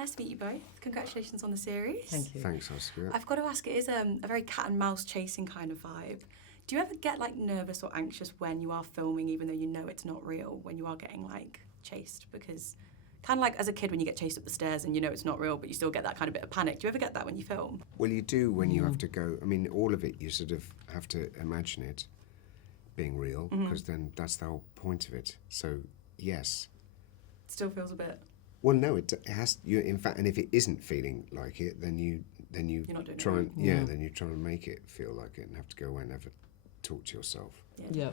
Nice to meet you both. Congratulations on the series. Thank you. Thanks, Oscar. I've got to ask, it is a very cat and mouse chasing kind of vibe. Do you ever get like nervous or anxious when you are filming, even though you know it's not real, when you are getting like chased? Because kind of like as a kid when you get chased up the stairs and you know it's not real, but you still get that kind of bit of panic. Do you ever get that when you film? Well, you do when you have to go. I mean, all of it, you sort of have to imagine it being real, because then that's the whole point of it. So, yes. It still feels a bit... Well, no, it has. You, in fact, and if it isn't feeling like it, then you You're not doing try it. and then you try and make it feel like it, and have to go away and have a talk to yourself. Yeah.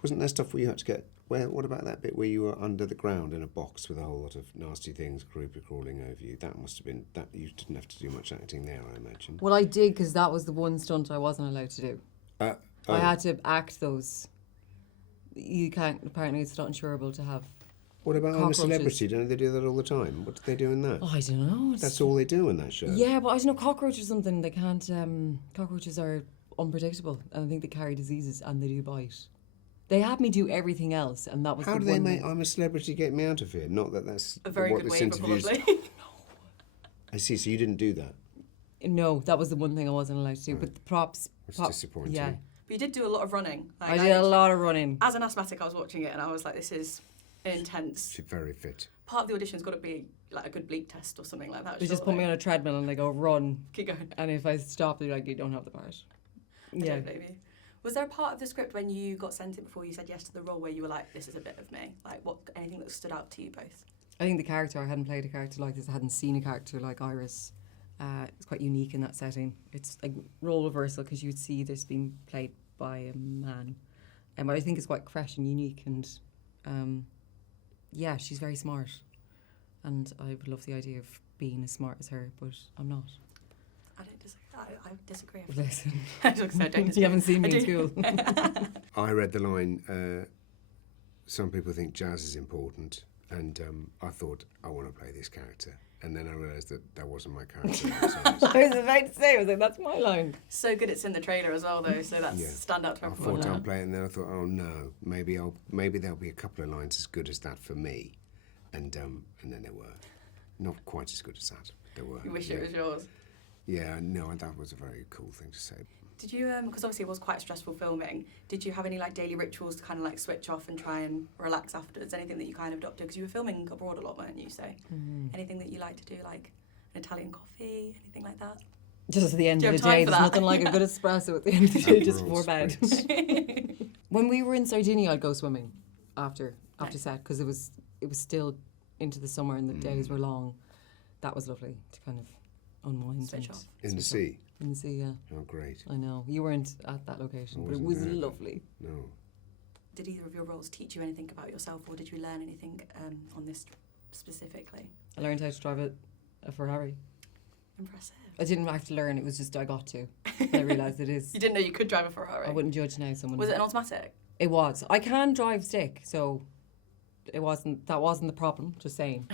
Wasn't there stuff where you had to get? What about that bit where you were under the ground in a box with a whole lot of nasty things creepy crawling over you? That must have been that. You didn't have to do much acting there, I imagine. Well, I did, because that was the one stunt I wasn't allowed to do. I had to act those. You can't. Apparently, it's not insurable to have. What about I'm a cockroaches. Celebrity? Don't they do that all the time? What do they do in that? Oh, I don't know. That's all they do in that show. Yeah, but I don't know, cockroaches or something. They can't. Cockroaches are unpredictable, and I think they carry diseases and they do bite. They had me do everything else, and that was. How the do they one make thing. I'm a Celebrity get me out of here? Not that that's A very what good this waiver, interview's. probably. I see. So you didn't do that. No, that was the one thing I wasn't allowed to do. Right. But the props. That's disappointing. Yeah, But you did do a lot of running. Like, I did a lot of running. As an asthmatic, I was watching it and I was like, this is intense. She's very fit. Part of the audition's got to be like a good bleep test or something like that. They just put me on a treadmill and they go, run. Keep going. And if I stop, they're like, you don't have the part. I don't blame you. Was there a part of the script when you got sent it before you said yes to the role where you were like, this is a bit of me? Like, anything that stood out to you both? I think the character, I hadn't played a character like this. I hadn't seen a character like Iris. It's quite unique in that setting. It's like role reversal, because you'd see this being played by a man. But I think it's quite fresh and unique, and yeah, she's very smart. And I would love the idea of being as smart as her, but I'm not. I don't disagree. I disagree. Listen, I was gonna say, I don't disagree. you haven't seen me I in do. school. I read the line, some people think jazz is important, and I thought, I want to play this character. And then I realised that wasn't my character. I was about to say, I was like, that's my line. So good it's in the trailer as well, though, so that's stand out to I everyone. thought I'd play it, and then I thought, oh no, maybe there'll be a couple of lines as good as that for me. And then there were. Not quite as good as that, but there were. You wish it was yours. Yeah, no, that was a very cool thing to say. Did you, because obviously it was quite stressful filming, did you have any like daily rituals to kind of like switch off and try and relax afterwards? Anything that you kind of adopted? Because you were filming abroad a lot, weren't you? So anything that you like to do, like an Italian coffee, anything like that? Just at the end Do you of the have time day, for there's that? nothing like a good espresso at the end of the day, just Aperol before bed. spritz. When we were in Sardinia, I'd go swimming after set, because it was still into the summer and the days were long. That was lovely to kind of unwind. Switch and off. In the switch sea? off. In the sea, yeah. Oh, great. I know. You weren't at that location, I but it wasn't was there. lovely. No. Did either of your roles teach you anything about yourself, or did you learn anything on this specifically? I learned how to drive a Ferrari. Impressive. I didn't have to learn, it was just I got to. I realised it is. You didn't know you could drive a Ferrari? I wouldn't judge now someone. Was it an automatic? It was. I can drive stick, so that wasn't the problem, just saying.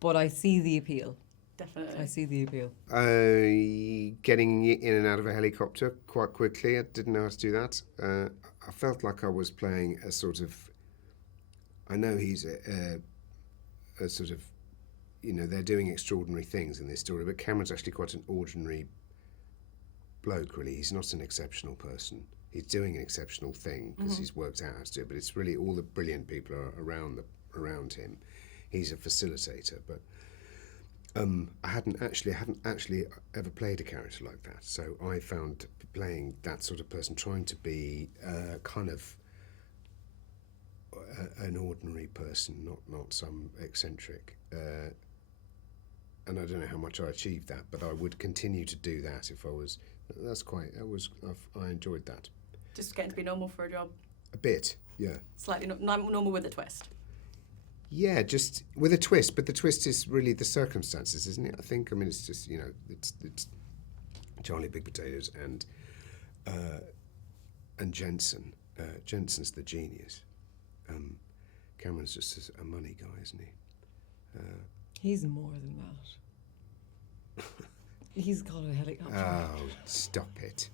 But I see the appeal. Definitely. I see the appeal. Getting in and out of a helicopter quite quickly. I didn't know how to do that. I felt like I was playing a sort of. I know he's a sort of, they're doing extraordinary things in this story, but Cameron's actually quite an ordinary bloke, really. He's not an exceptional person. He's doing an exceptional thing because he's worked out how to do it, but it's really all the brilliant people are around him. He's a facilitator, but I hadn't actually ever played a character like that. So I found playing that sort of person, trying to be kind of an ordinary person, not some eccentric. And I don't know how much I achieved that, but I would continue to do that if I was. I enjoyed that. Just getting to be normal for a job. A bit, yeah. Slightly normal with a twist. Yeah, just with a twist, but the twist is really the circumstances, isn't it? I think. I mean, it's just it's Charlie Big Potatoes and Jensen. Jensen's the genius. Cameron's just a money guy, isn't he? He's more than that. He's got a helicopter. Oh, stop it!